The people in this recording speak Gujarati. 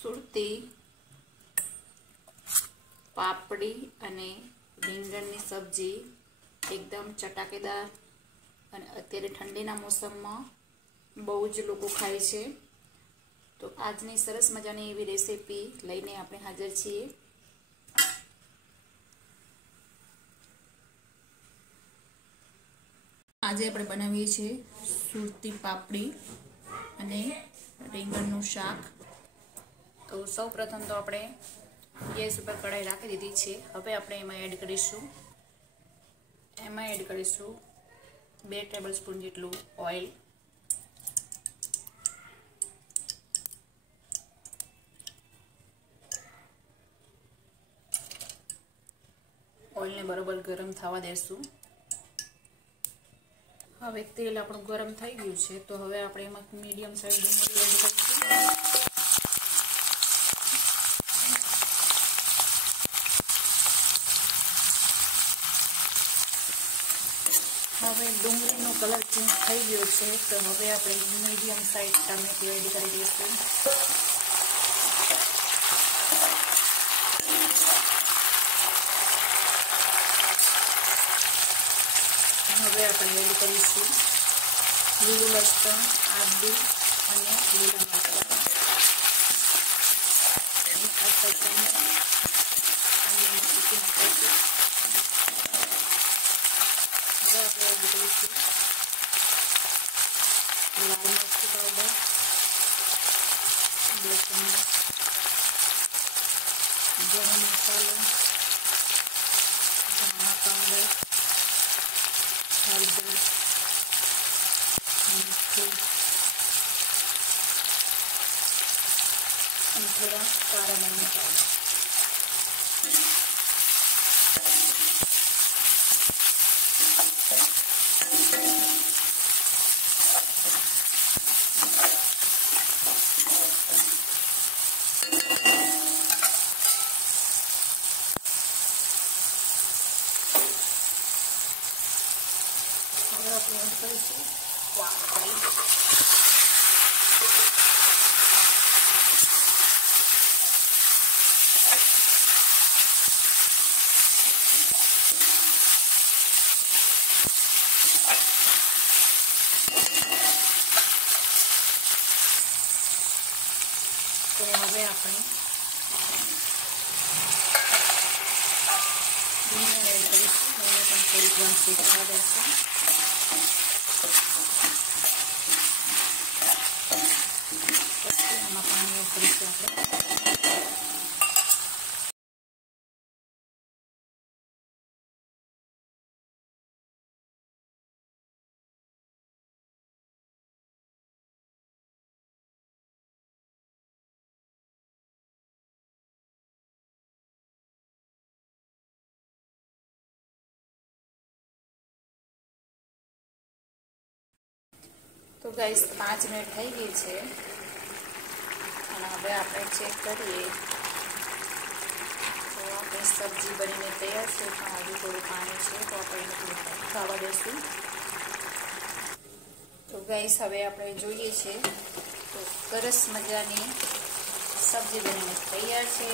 સુરતી પાપડી અને રીંગણની સબ્જી એકદમ ચટાકેદાર અને અત્યારે ઠંડીના મોસમમાં બહુ જ લોકો ખાય છે। તો આજની સરસ મજાની એવી રેસીપી લઈને આપણે હાજર છીએ। આજે આપણે બનાવીએ છીએ સુરતી પાપડી અને રીંગણનું શાક। તો સૌપ્રથમ તો આપણે ગેસ ઉપર કઢાઈ રાખી દીધી છે। હવે આપણે એમાં એડ કરીશું 2 ટેબલસ્પૂન જેટલું ઓઇલ। ઓઇલને બરોબર ગરમ થવા દેશું। હવે તેલ આપણું ગરમ થઈ ગયું છે, તો હવે આપણે એમાં મીડિયમ સાઈઝ ડુંગળી એડ કરીશું। હવે ડુંગળીનો કલર ચેન્જ થઈ ગયો છે, તો હવે આપણે મીડિયમ સાઈઝ ટામેટું એડ કરી દઈશું। હવે આપણે એડ કરીશું લીલું લસણ, આદુ અને લીલા મરચાં। હવે આપણે એડ કરીશું લાલ મરચું પાવડર 2 ચમચ, ગરમ મસાલો, ધાણા પાવડર, હળદર, મીઠું અને થોડા કાળા મરીનો પાવડર। હવે આપણે એડ કરીશું પાપડી। તો હવે આપણે રીંગણ એડ કરીશું, એને પણ થોડીક વાર શેકવા દેશું। પછી આમાં પાણી એડ કરીશું આપણે। તો ગાઈસ 5 મિનિટ થઈ ગઈ છે અને હવે આપણે ચેક કરીએ તો આપણી સબ્જી બનીને તૈયાર છે, પણ હજુ થોડું પાણી છે, તો આપણે એને થોડું ખાવા દેશું। તો ગાઈસ હવે આપણે જોઈએ છે તો સરસ મજાની સબ્જી બનીને તૈયાર છે।